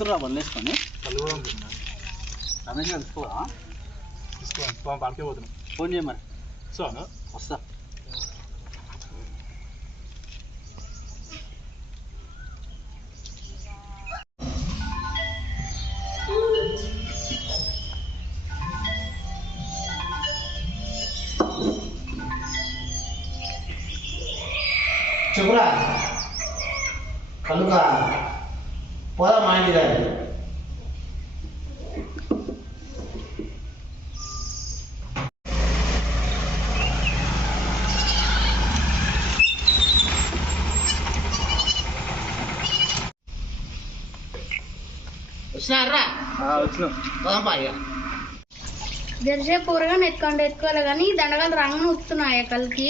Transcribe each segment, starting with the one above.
పోతుర్రా బండ్లు వేసుకొని కళ్ళు కూడా అనుకుంటున్నా రమేష్ కలుసుకోవా తీసుకో పార్కే పోతున్నాం ఫోన్ చేయ మరి సో వస్తా చెప్పురా కలుగా పోదా మా ఇంటి గారి వచ్చినారా వచ్చినాం పోదాంపా ఇక జరిసే పూరగా ఎత్తుకోలే కానీ దండగలు రంగును ఉత్తున్నాయి కలికి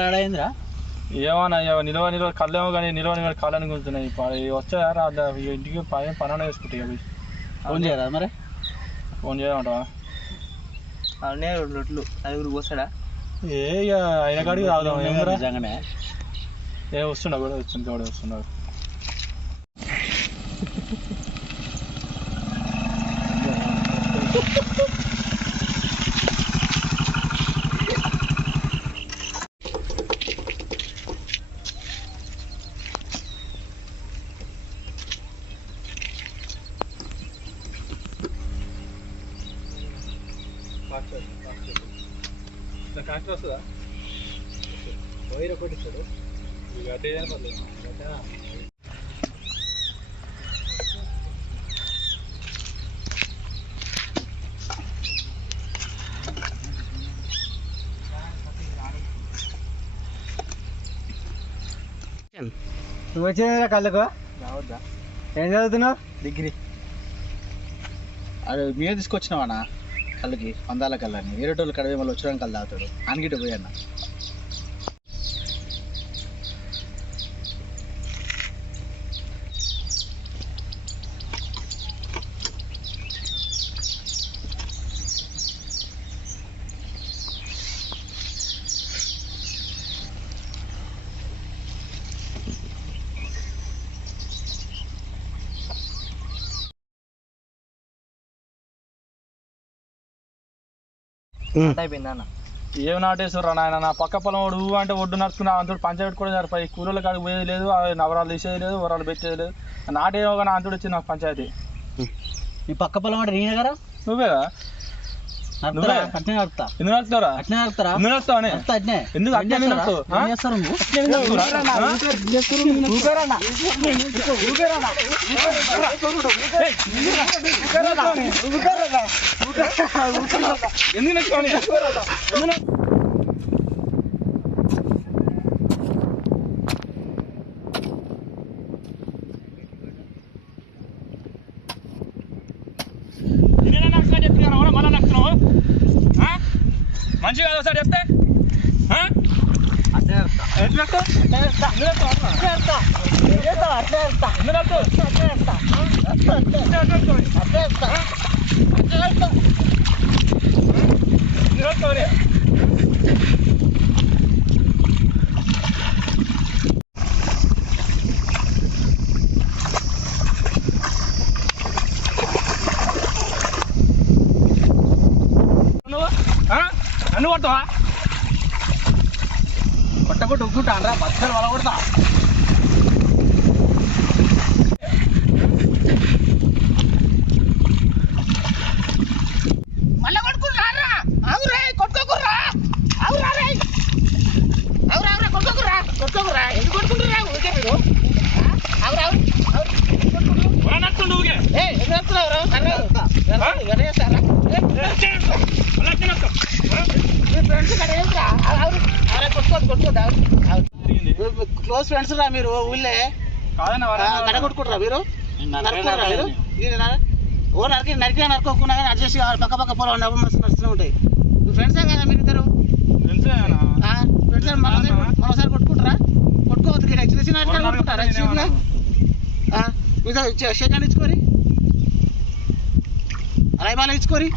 రాడైందిరా ఏమన్నా నిలవ కళ్ళేమో కానీ నిలవ కాళ్ళని గుంటున్నాయి వచ్చారా ఇంటికి పని వేసుకుంటాయి అవి ఫోన్ చేయరా మరి ఫోన్ చేయమంటావా అవునే 2 రొట్లు ఐదుగురు పోస్తాడా ఏ ఇక అయిన కాడికి రావుదాం ఏమరా నిజంగానే ఏ వస్తున్నా కూడా వస్తున్నాడు కాస్ట్ వస్తుందా వైర్ ఒకటి ఇస్తాడు ఇక అదే పర్లేదు నువ్వు వచ్చిన కళ్ళకు రావద్దా ఏం చదువుతున్నావు డిగ్రీ అది మీద తీసుకొచ్చినావా కళ్ళకి అందాల కళ్ళని వేరే వాళ్ళు కడవే మళ్ళీ వచ్చడానికి కళ్ళు తాగుతాడు ఆనగిట పోయన్న అయిపోయిందా ఏం నాటేశ్వరా నాయన నా పక్క పొలం వాడు అంటే ఒడ్డు నడుచుకున్నా అంతటి పంచాయతీ కూడా సరిపోయి కూలీల కాడికి పోయేది లేదు నవరాలు తీసేది లేదు వరాలు పెట్టేది లేదు నాటేమో కానీ అంతుడు వచ్చింది నాకు పంచాయతీ నీ పక్క పొలం అంటే నేనే కదా నువ్వేగా అట్నే నడుపుతా ఎందుకు నడుపుతారా అట్నే నడుపుతారా ఎందుకు నడుస్తావనే అట్నే ఎందుకు అట్నే చేస్తారు ఎందుకు నిన్న నచ్చిన చెప్తున్నాను కూడా మళ్ళీ నచ్చుతున్నావు మంచిగా ఒకసారి చెప్తే నన్ను కొడతావా కొట్టకుండా ఉగ్గుంటాను రా బస్సులు వల కొడతా మళ్ళీ కొట్టుకుర్రా అవురా కొట్టుకోకుర్రా అవురా రే అవురా కొట్టుకోకుర్రా ఎందుకు కొట్టుకుంటుర్రా ఊరికే మీరు అవురా నచ్చుండు ఊగే ఎందుకు వస్తున్నావురా ఫ్రెండ్స్ ఇక్కడ ఏంట్రా అవురా కొట్టుకోద్దు క్లోజ్ ఫ్రెండ్స్ రా మీరు ఊళ్ళే గడ కొట్టుకుంటారా మీరు నరుకుతారా మీరు ఓ నరికినా నరుకోకుండా కానీ అడ్జస్ట్ కావాలి పక్క పక్క పొలం ఉన్నప్పుడు మనసు నడుస్తూనే ఉంటాయి మీ ఫ్రెండ్సే కదా మీరు ఇద్దరు ఫ్రెండ్స్ మరోసారి కొట్టుకుంటారా కొట్టుకోవద్దు చిన్న చిన్న కొట్టుకుంటారా చీప్గా మీతో షేక్ హ్యాండ్ ఇచ్చుకోరి అలాగే ఇచ్చుకోరి